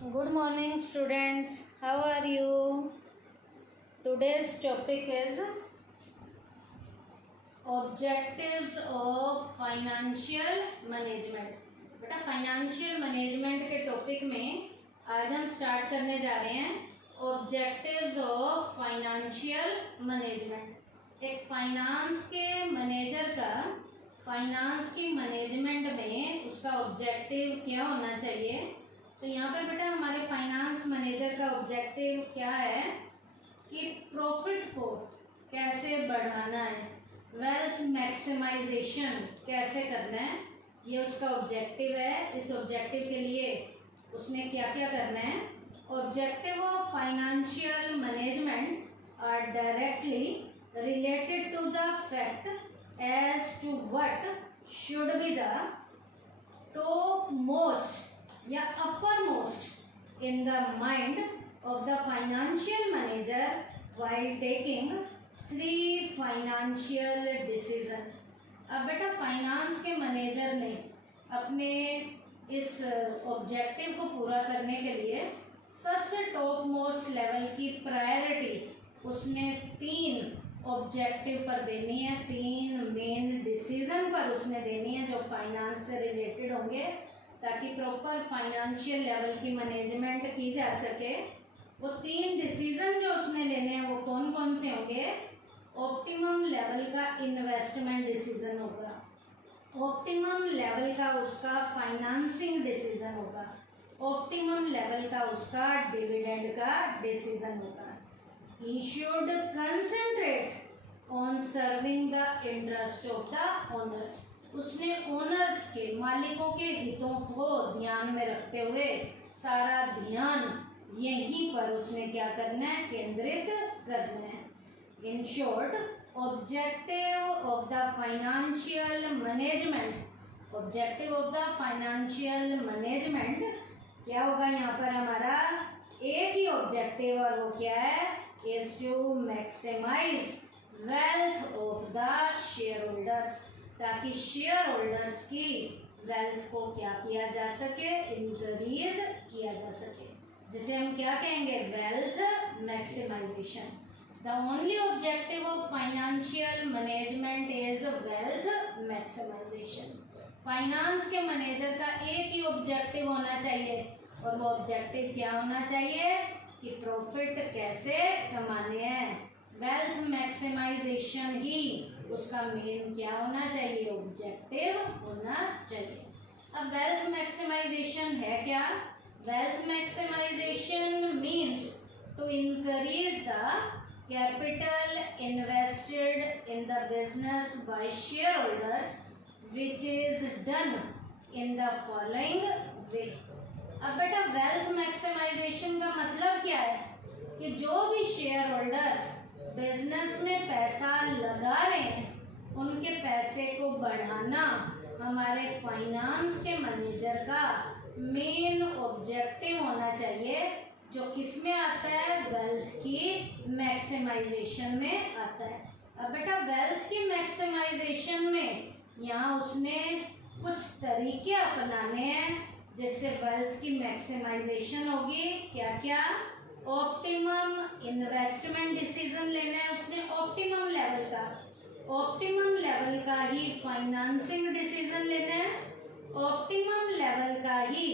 Good morning, students. How are you? Today's topic is objectives of financial management. बेटा financial management के topic में आज हम start करने जा रहे हैं ऑब्जेक्टिव्स ऑफ फाइनेंशियल मैनेजमेंट। एक फाइनेंस के मैनेजर का फाइनेंस की मैनेजमेंट में उसका ऑब्जेक्टिव क्या होना चाहिए। तो यहाँ पर बेटा हमारे फाइनेंस मैनेजर का ऑब्जेक्टिव क्या है कि प्रॉफिट को कैसे बढ़ाना है, वेल्थ मैक्सिमाइजेशन कैसे करना है, ये उसका ऑब्जेक्टिव है। इस ऑब्जेक्टिव के लिए उसने क्या क्या करना है। Objective of financial management are directly related to the fact as to what should be the top most या upper most in the mind of the financial manager while taking 3 financial decision. अब बेटा finance के manager ने अपने इस objective को पूरा करने के लिए सबसे टॉप मोस्ट लेवल की प्रायोरिटी उसने 3 ऑब्जेक्टिव पर देनी है, 3 मेन डिसीजन पर उसने देनी है जो फाइनेंस से रिलेटेड होंगे, ताकि प्रॉपर फाइनेंशियल लेवल की मैनेजमेंट की जा सके। वो 3 डिसीजन जो उसने लेने हैं वो कौन कौन से होंगे। ऑप्टिमम लेवल का इन्वेस्टमेंट डिसीजन होगा, ऑप्टिमम लेवल का उसका फाइनेंसिंग डिसीजन होगा, ऑप्टिमम लेवल का उसका डिविडेंड का डिसीजन होगा। He should concentrate on serving the interest of the owners. उसने ओनर्स के, मालिकों के हितों को ध्यान में रखते हुए सारा ध्यान यहीं पर उसने क्या करना है, केंद्रित करना है। In short, objective of the financial management, objective of the financial management क्या होगा यहाँ पर हमारा, एक ही ऑब्जेक्टिव और वो क्या है, is to maximise wealth of the share holders, ताकि शेयर होल्डर्स की वेल्थ को क्या किया जा सके, इंक्रीज किया जा सके, जिसे हम क्या कहेंगे, wealth maximisation. The only objective of financial management is wealth maximisation. Finance के मैनेजर का एक ही ऑब्जेक्टिव होना चाहिए, और वो ऑब्जेक्टिव क्या होना चाहिए कि प्रॉफिट कैसे कमाने हैं, वेल्थ मैक्सिमाइजेशन ही उसका मेन क्या होना चाहिए, ऑब्जेक्टिव होना चाहिए। अब वेल्थ मैक्सिमाइजेशन है क्या। Wealth maximisation means to increase the capital invested in the business by share holders which is done in the following way. अब बेटा वेल्थ मैक्सिमाइजेशन का मतलब क्या है कि जो भी शेयर होल्डर्स बिजनेस में पैसा लगा रहे हैं उनके पैसे को बढ़ाना हमारे फाइनेंस के मैनेजर का मेन ऑब्जेक्टिव होना चाहिए, जो किस में आता है, वेल्थ की मैक्सिमाइजेशन में आता है। अब बेटा वेल्थ की मैक्सिमाइजेशन में यहाँ उसने कुछ तरीके अपनाने हैं जिससे वेल्थ की मैक्सिमाइजेशन होगी। क्या क्या, ऑप्टिमम इन्वेस्टमेंट डिसीजन लेना है उसने, ऑप्टिमम लेवल का, ऑप्टिमम लेवल का ही फाइनेंसिंग डिसीजन लेना है, ऑप्टिमम लेवल का ही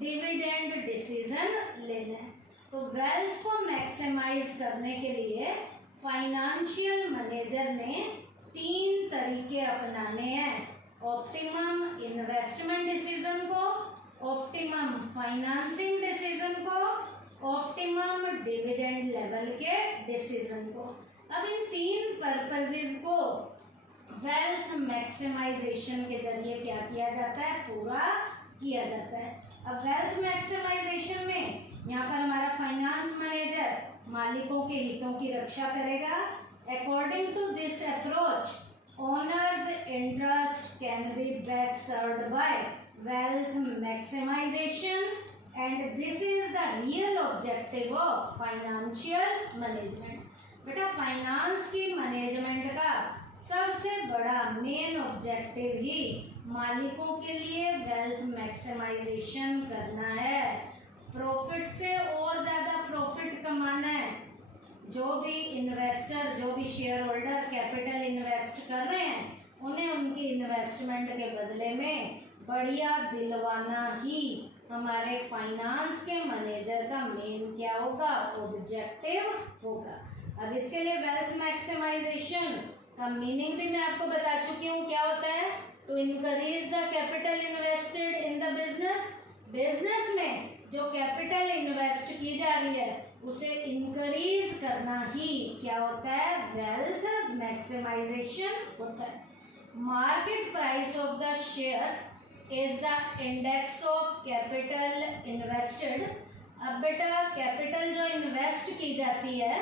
डिविडेंड डिसीजन लेना है। तो वेल्थ को मैक्सिमाइज करने के लिए फाइनेंशियल मैनेजर ने 3 तरीके अपनाने हैं, ऑप्टिमम इन्वेस्टमेंट डिसीजन को, ऑप्टिमम फाइनेंसिंग डिसीजन को, ऑप्टिमम डिविडेंड लेवल के डिसीजन को। अब इन 3 पर्पसेस को वेल्थ मैक्सिमाइजेशन के जरिए क्या किया जाता है, पूरा किया जाता है। अब वेल्थ मैक्सिमाइजेशन में यहाँ पर हमारा फाइनेंस मैनेजर मालिकों के हितों की रक्षा करेगा। According to this approach, owners interest can be best served by wealth maximisation and this is the real objective of financial management। बेटा फाइनेंस की मैनेजमेंट का सबसे बड़ा मेन ऑब्जेक्टिव ही मालिकों के लिए वेल्थ मैक्सिमाइजेशन करना है। प्रॉफिट से और ज़्यादा प्रॉफिट कमाना है, जो भी इन्वेस्टर, जो भी शेयर होल्डर कैपिटल इन्वेस्ट कर रहे हैं, उन्हें उनकी इन्वेस्टमेंट के बदले में बढ़िया दिलवाना ही हमारे फाइनेंस के मैनेजर का मेन क्या होगा, ऑब्जेक्टिव होगा। अब इसके लिए वेल्थ मैक्सिमाइजेशन का मीनिंग भी मैं आपको बता चुकी हूँ क्या होता है। To increase the capital invested in the business, business में जो कैपिटल इन्वेस्ट की जा रही है उसे इंक्रीज करना ही क्या होता है, वेल्थ मैक्सिमाइजेशन होता है। Market price of the shares is the index of capital invested. अब बेटा कैपिटल जो इन्वेस्ट की जाती है,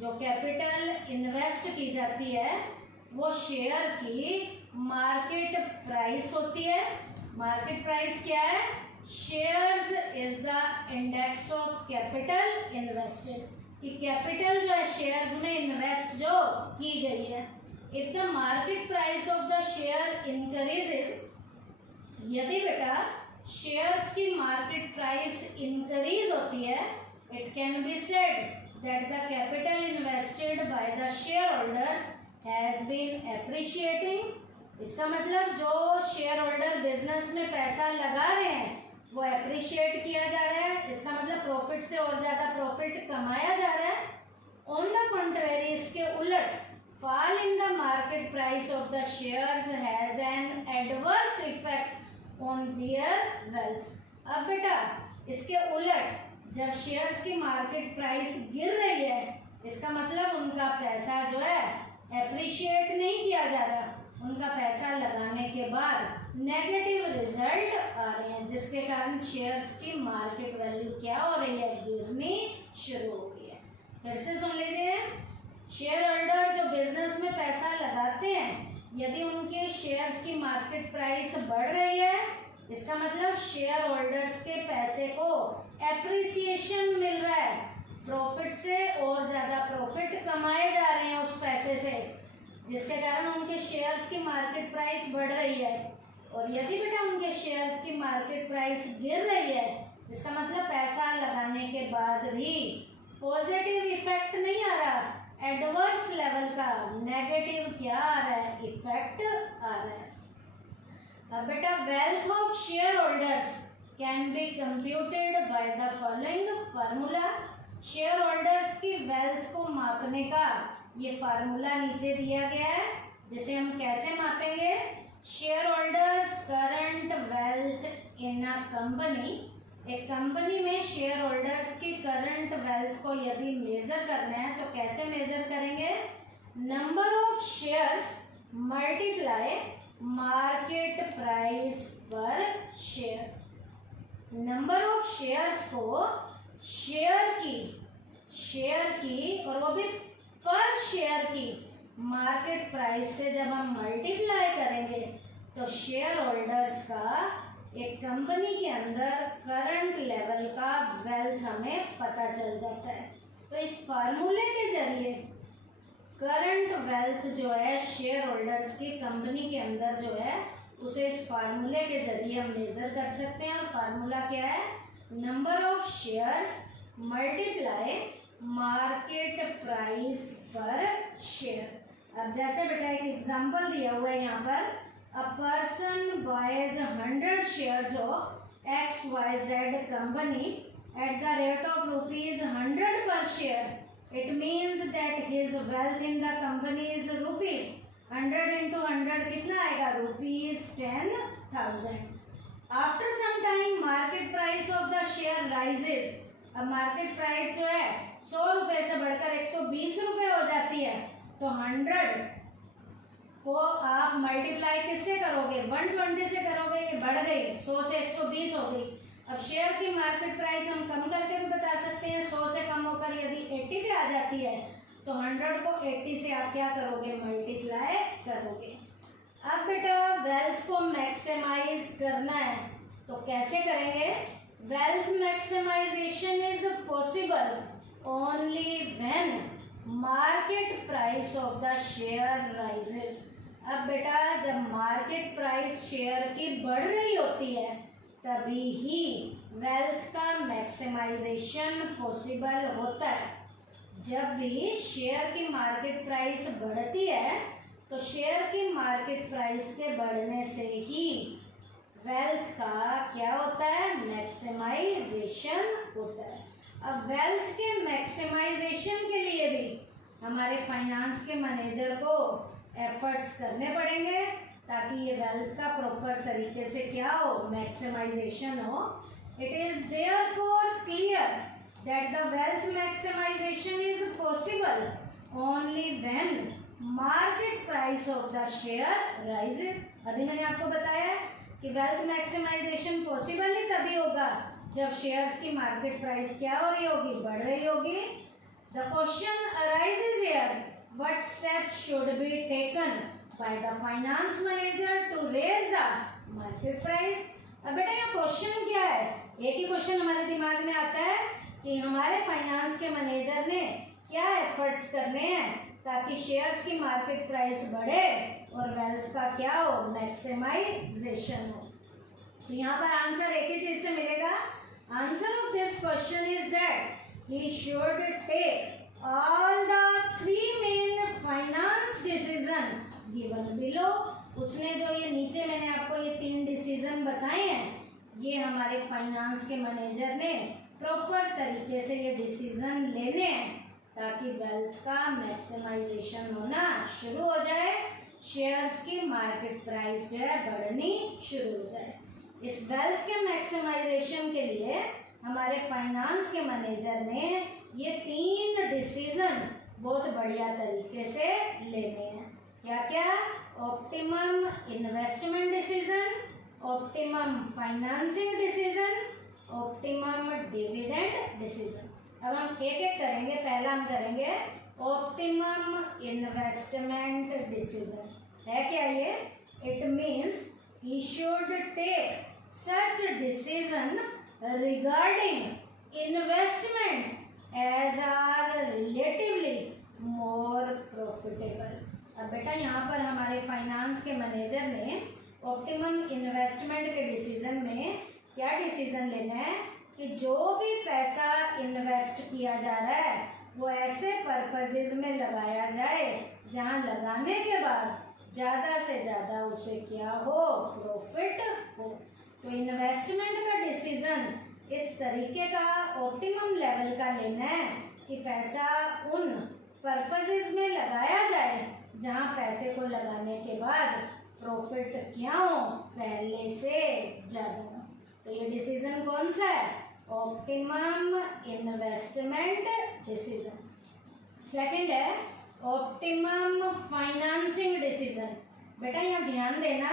जो कैपिटल इन्वेस्ट की जाती है वो शेयर की मार्केट प्राइस होती है। मार्केट प्राइस क्या है, shares is the index of capital invested, कि कैपिटल जो है शेयर्स में इन्वेस्ट जो की गई है। If the market price of the share increases, यदि बेटा शेयर्स की मार्केट प्राइस इंक्रीज होती है, it can be said that the capital invested by the shareholders has been appreciating। इसका मतलब जो शेयर होल्डर बिजनेस में पैसा लगा रहे हैं वो अप्रिशिएट किया जा रहा है, इसका मतलब प्रॉफिट से और ज़्यादा प्रॉफिट कमाया जा रहा है। ऑन द कॉन्ट्रेरी, इसके उलट, fall in the market price of the shares has an adverse effect on their wealth. अब बेटा इसके उलट जब शेयर्स की मार्केट प्राइस गिर रही है, इसका मतलब उनका पैसा जो है एप्रिशिएट नहीं किया जा रहा, उनका पैसा लगाने के बाद नेगेटिव रिजल्ट आ रहे हैं, जिसके कारण शेयर्स की मार्केट वैल्यू क्या हो रही है, गिरनी शुरू हो गई है। फिर से सुन लीजिए, शेयर होल्डर जो बिजनेस में पैसा लगाते हैं, यदि उनके शेयर्स की मार्केट प्राइस बढ़ रही है, इसका मतलब शेयर होल्डर्स के पैसे को एप्रिसिएशन मिल रहा है, प्रॉफिट से और ज़्यादा प्रॉफिट कमाए जा रहे हैं उस पैसे से, जिसके कारण उनके शेयर्स की मार्केट प्राइस बढ़ रही है। और यदि बेटा उनके शेयर्स की मार्केट प्राइस गिर रही है, इसका मतलब पैसा लगाने के बाद भी पॉजिटिव इफेक्ट नहीं आ रहा, एडवर्स लेवल का नेगेटिव क्या आ रहा है, इफेक्ट आ रहा है। अब बेटा wealth of share holders can be computed by the following formula. Share holders की वेल्थ को मापने का ये फार्मूला नीचे दिया गया है, जिसे हम कैसे मापेंगे। Share holders current wealth in a company, एक कंपनी में शेयर होल्डर्स की करंट वेल्थ को यदि मेजर करना है तो कैसे मेजर करेंगे, number of shares multiply market price पर शेयर। नंबर ऑफ शेयर्स को शेयर की और वो भी पर शेयर की मार्केट प्राइस से जब हम मल्टीप्लाई करेंगे तो शेयर होल्डर्स का एक कंपनी के अंदर करंट लेवल का वेल्थ हमें पता चल जाता है। तो इस फार्मूले के जरिए करंट वेल्थ जो है शेयर होल्डर्स की कंपनी के अंदर जो है उसे इस फार्मूले के जरिए हम मेजर कर सकते हैं। और फार्मूला क्या है, number of shares multiply market price पर शेयर। अब जैसे बेटा एक एग्जांपल दिया हुआ है यहाँ पर, a person boys 100 shares of XYZ company at the rate of ₹100 per share, it means that his wealth in the company is rupees 100 into 100 कितना आएगा, ₹10,000। After some time market price of the share rises, अब market price जो है 100 रुपए से बढ़कर 120 रुपए हो जाती है, तो 100 को आप मल्टीप्लाई किससे करोगे, 120 से करोगे, ये बढ़ गई 100 से 120 हो गई। अब शेयर की मार्केट प्राइस हम कम करके भी बता सकते हैं, 100 से कम होकर यदि 80 पे आ जाती है तो 100 को 80 से आप क्या करोगे, मल्टीप्लाई करोगे। अब बेटा वेल्थ को मैक्सिमाइज करना है तो कैसे करेंगे, wealth maximisation is possible only when market price of the share rises. अब बेटा जब मार्केट प्राइस शेयर की बढ़ रही होती है तभी ही वेल्थ का मैक्सिमाइजेशन पॉसिबल होता है। जब भी शेयर की मार्केट प्राइस बढ़ती है तो शेयर की मार्केट प्राइस के बढ़ने से ही वेल्थ का क्या होता है, मैक्सिमाइजेशन होता है। अब वेल्थ के मैक्सिमाइजेशन के लिए भी हमारे फाइनेंस के मैनेजर को एफर्ट्स करने पड़ेंगे ताकि ये वेल्थ का प्रॉपर तरीके से क्या हो, मैक्सिमाइजेशन हो। It is therefore clear that the wealth maximisation is possible only when market price of the share rises. अभी मैंने आपको बताया कि वेल्थ मैक्सिमाइजेशन पॉसिबल ही तभी होगा जब शेयर्स की मार्केट प्राइस क्या हो रही होगी, बढ़ रही होगी। The question arises here, what steps should be taken by the finance manager to raise the market price. अब बेटा यहाँ क्वेश्चन क्या है, एक ही क्वेश्चन हमारे दिमाग में आता है कि हमारे फाइनेंस के मैनेजर ने क्या एफर्ट्स करने हैं ताकि शेयर्स की मार्केट प्राइस बढ़े और वेल्थ का क्या हो, मैक्सिमाइजेशन हो। तो यहाँ पर आंसर एक ही चीज से मिलेगा। Answer of this question is that he should take all the 3 main finance decision given below. उसने जो ये नीचे मैंने आपको ये 3 डिसीजन बताए हैं, ये हमारे फाइनेंस के मैनेजर ने प्रॉपर तरीके से ये डिसीजन लेने हैं ताकि वेल्थ का मैक्सिमाइजेशन होना शुरू हो जाए, शेयर्स की मार्केट प्राइस जो है बढ़नी शुरू हो जाए। इस वेल्थ के मैक्सिमाइजेशन के लिए हमारे फाइनेंस के मैनेजर ने ये 3 डिसीजन बहुत बढ़िया तरीके से लेने हैं। क्या क्या, optimum investment decision, optimum financing decision, optimum dividend decision. अब हम एक एक करेंगे। पहला हम करेंगे ऑप्टिमम इन्वेस्टमेंट डिसीजन। है क्या ये? It means he should take such decision regarding investment as are relatively more profitable। अब बेटा यहाँ पर हमारे फाइनेंस के मैनेजर ने ऑप्टिमम इन्वेस्टमेंट के डिसीजन में क्या डिसीजन लेना है कि जो भी पैसा इन्वेस्ट किया जा रहा है वो ऐसे पर्पसेस में लगाया जाए जहाँ लगाने के बाद ज़्यादा से ज़्यादा उसे क्या हो, प्रॉफिट हो। तो इन्वेस्टमेंट का डिसीजन इस तरीके का ऑप्टिमम लेवल का लेना है कि पैसा उन पर्पसेस में लगाया जाए जहाँ पैसे को लगाने के बाद प्रॉफिट क्या हो, पहले से ज़्यादा हो। तो ये डिसीजन कौन सा है? Optimum investment decision. सेकंड है ऑप्टिमम फाइनेंसिंग डिसीजन। बेटा यहाँ ध्यान देना,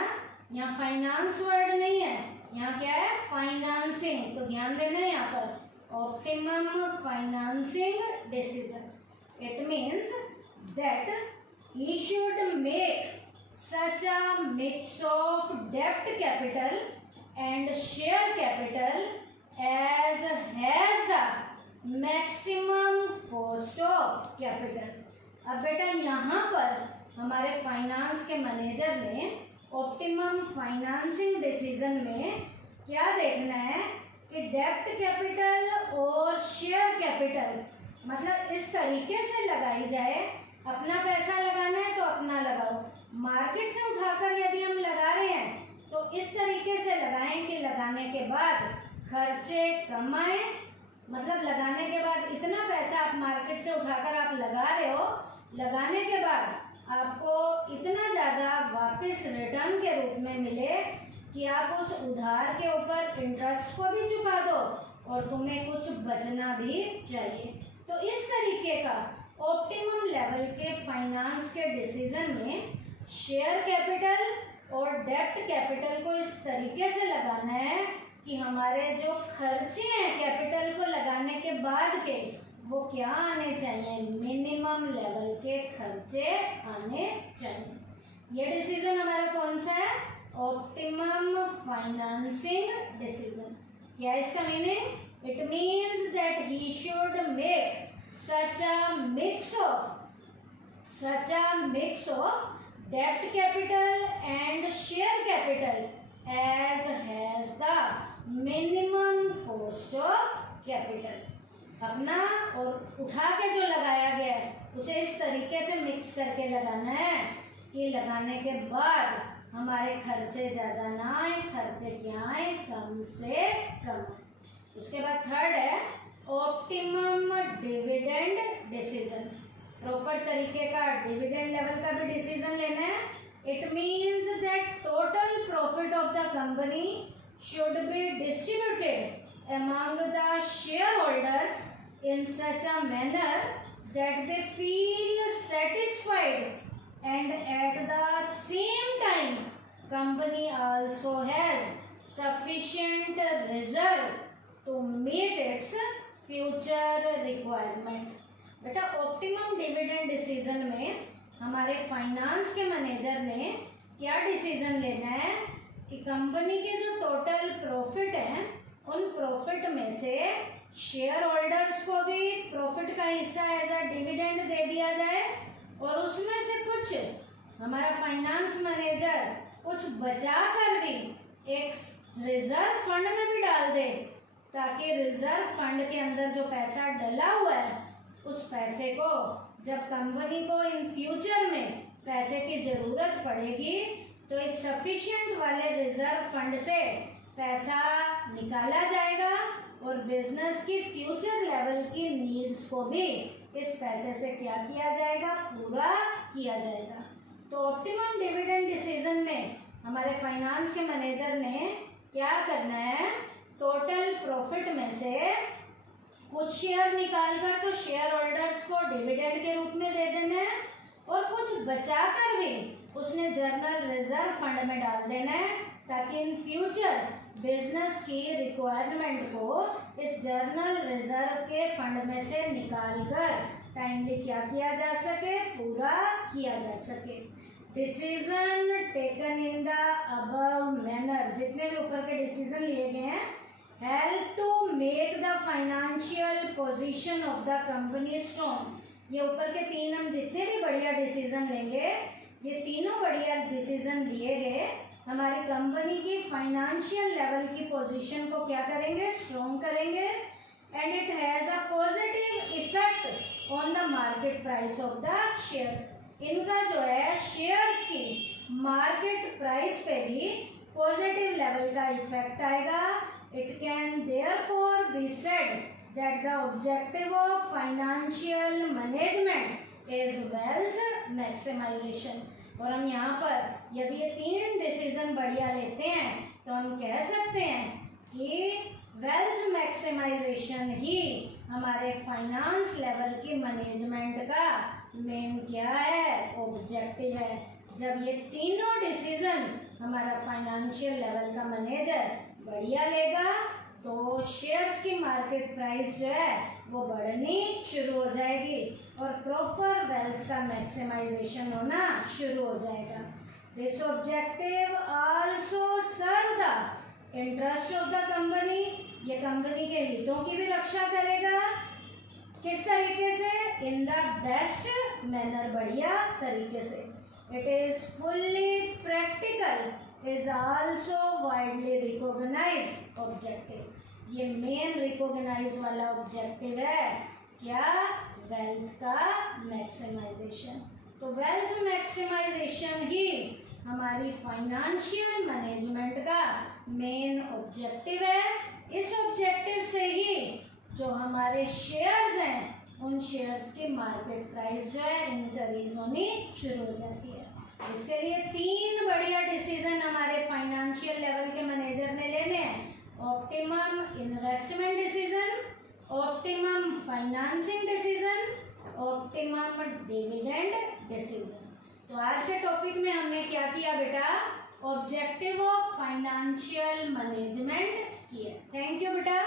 यहाँ फाइनेंस वर्ड नहीं है, यहाँ क्या है, फाइनेंसिंग। तो ध्यान देना है यहाँ पर optimum financing decision. It means that he should make such a mix of डेब्ट capital and share capital as has the maximum cost of capital. अब बेटा यहाँ पर हमारे फाइनेंस के मैनेजर ने ऑप्टिमम फाइनेंसिंग डिसीजन में क्या देखना है कि डेब्ट कैपिटल और शेयर कैपिटल मतलब इस तरीके से लगाई जाए, अपना पैसा लगाना है तो अपना लगाओ, मार्केट से उठाकर यदि हम लगा रहे हैं तो इस तरीके से लगाएं कि लगाने के बाद खर्चे कम आए। मतलब लगाने के बाद इतना पैसा आप मार्केट से उठाकर आप लगा रहे हो, लगाने के बाद आपको इतना ज़्यादा वापस रिटर्न के रूप में मिले कि आप उस उधार के ऊपर इंटरेस्ट को भी चुका दो और तुम्हें कुछ बचना भी चाहिए। तो इस तरीके का ऑप्टिमम लेवल के फाइनेंस के डिसीजन में शेयर कैपिटल और डेब्ट कैपिटल को इस तरीके से लगाना है कि हमारे जो खर्चे हैं कैपिटल को लगाने के बाद के वो क्या आने चाहिए, मिनिमम लेवल के खर्चे आने चाहिए। ये डिसीजन हमारा कौन सा है? Optimum financing decision. क्या इसका meaning? It means that he should make such a mix of debt capital and share capital as has the अपना और उठा के जो लगाया गया है उसे इस तरीके से मिक्स करके लगाना है कि लगाने के बाद हमारे खर्चे ज़्यादा ना आए, खर्चे क्या आए, कम से कम। उसके बाद थर्ड है ऑप्टिमम डिविडेंड डिसीजन। प्रॉपर तरीके का डिविडेंड लेवल का भी डिसीजन लेना है। It means that total profit of the company should be distributed among the shareholders in such a manner that they feel satisfied and at the same time company also has sufficient reserve to meet its future requirement। बेटा optimum dividend decision में हमारे finance के manager ने क्या decision लेना है कि company के जो टोटल प्रॉफिट है उन प्रॉफिट में से शेयर होल्डर्स को भी प्रॉफिट का हिस्सा एज अ डिविडेंड दे दिया जाए और उसमें से कुछ हमारा फाइनेंस मैनेजर कुछ बचा कर भी एक रिजर्व फंड में भी डाल दे, ताकि रिजर्व फंड के अंदर जो पैसा डला हुआ है उस पैसे को जब कंपनी को इन फ्यूचर में पैसे की ज़रूरत पड़ेगी तो इस सफिशिएंट वाले रिजर्व फंड से पैसा निकाला जाएगा और बिजनेस की फ्यूचर लेवल की नीड्स को भी इस पैसे से क्या किया जाएगा, पूरा किया जाएगा। तो ऑप्टिमम डिविडेंड डिसीजन में हमारे फाइनेंस के मैनेजर ने क्या करना है, टोटल प्रॉफिट में से कुछ शेयर निकाल कर तो शेयर होल्डर्स को डिविडेंड के रूप में दे देना है और कुछ बचा कर भी उसने जर्नल रिजर्व फंड में डाल देना है, ताकि इन फ्यूचर बिजनेस की रिक्वायरमेंट को इस जर्नल रिजर्व के फंड में से निकाल कर टाइमली क्या किया जा सके, पूरा किया जा सके। Decision taken in the above manner, जितने भी ऊपर के डिसीजन लिए गए हैं, help to make the financial position of the company strong. ये ऊपर के तीन हम जितने भी बढ़िया डिसीजन लेंगे, ये तीनों बढ़िया डिसीजन लिए गए हमारी कंपनी की फाइनेंशियल लेवल की पोजीशन को क्या करेंगे, स्ट्रॉन्ग करेंगे and it has a positive effect on the market price of the shares. इनका जो है शेयर्स की मार्केट प्राइस पे भी पॉजिटिव लेवल का इफेक्ट आएगा। It can therefore be said that the objective of financial management is wealth maximisation. और हम यहाँ पर यदि ये तीन डिसीजन बढ़िया लेते हैं तो हम कह सकते हैं कि वेल्थ मैक्सिमाइजेशन ही हमारे फाइनेंस लेवल की मैनेजमेंट का मेन क्या है, ऑब्जेक्टिव है। जब ये तीनों डिसीजन हमारा फाइनेंशियल लेवल का मैनेजर बढ़िया लेगा तो शेयर्स की मार्केट प्राइस जो है वो बढ़नी शुरू हो जाएगी और प्रॉपर वेल्थ का मैक्सिमाइजेशन होना शुरू हो जाएगा। This objective also serve the interest of the company. ये कंपनी के हितों की भी रक्षा करेगा। किस तरीके से, इन द बेस्ट मैनर, बढ़िया तरीके से। It is fully practical, is also widely recognised objective. ये मेन रिकॉग्नाइज वाला ऑब्जेक्टिव है क्या, वेल्थ का मैक्सिमाइजेशन। तो वेल्थ मैक्सिमाइजेशन ही हमारी फाइनेंशियल मैनेजमेंट का मेन ऑब्जेक्टिव है। इस ऑब्जेक्टिव से ही जो हमारे शेयर्स हैं उन शेयर्स की मार्केट प्राइस जो है इंक्रीज होनी शुरू हो जाती है। इसके लिए तीन बढ़िया डिसीजन हमारे फाइनेंशियल लेवल के मैनेजर ने लेने हैं। Optimum investment decision, optimum financing decision, optimum dividend decision. तो आज के टॉपिक में हमने क्या किया बेटा, ऑब्जेक्टिव ऑफ फाइनेंशियल मैनेजमेंट किया। थैंक यू बेटा।